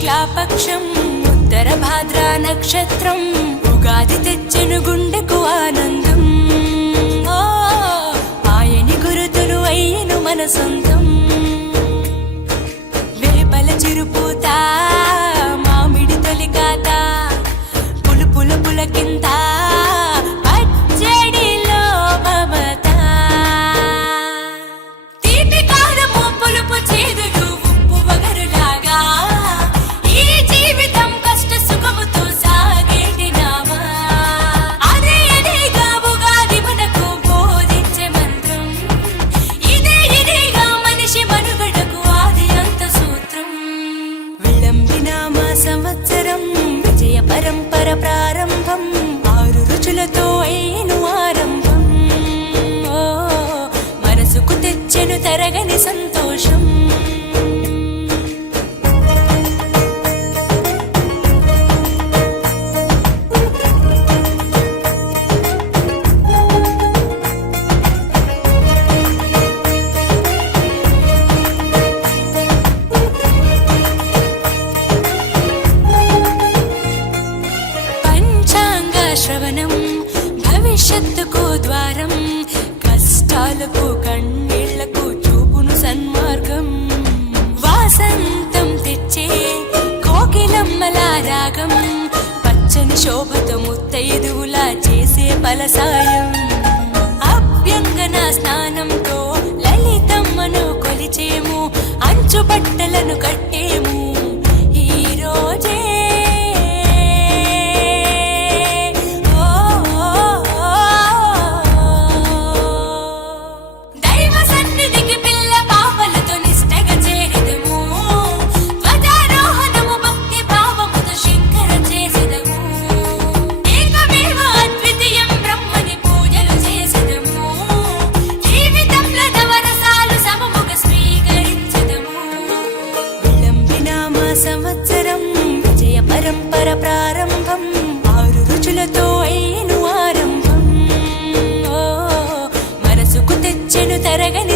శుక్లాపక్షం ఉత్తర భాద్ర నక్షత్రం ఉగాది తెచ్చెను గుండెకు ఆనందం. ఆయని గురుతులు అయ్యను మన సొంతం. వేపల చిరుపూత మామిడి తొలికాత పులుపుల పులకింత పచ్చడిలో మమత. తీపి కారము పులుపు చేదులు ఉప్పు వగరులాగా ఈ జీవితం కష్ట సుఖముతో సాగేటి నామా. అదే అదేగా ఉగాది మనకు బోధించే మంత్రం. ఇదేగా మనిషి మనుగడకు ఆది అంత సూత్రం. విళంబినామ సంవత్సరం విజయ పరంపర ప్రారంభం. 6 రుచులతో అయ్యను ఆరంభం. మనసుకు తెచ్చెను తరగని సంతోషం. శ్రవణం భవిష్యత్తుకు ద్వారం. కష్టాలకు కన్నీళ్లకు చూపును సన్మార్గం. వాసంతం తెచ్చే కోకిలమ్మల రాగం. పచ్చని శోభతో ముత్తైదువులా చేసే ఫలసాయం. అభ్యంగన స్నానంతో లలితమ్మను కొలిచేము. అంచు బట్టలను కట్టేము ఈ రోజే. సంవత్సరం విజయ పరంపర ప్రారంభం. 6 రుచులతో అయ్యను ఆరంభం. మనసుకు తెచ్చెను తరగని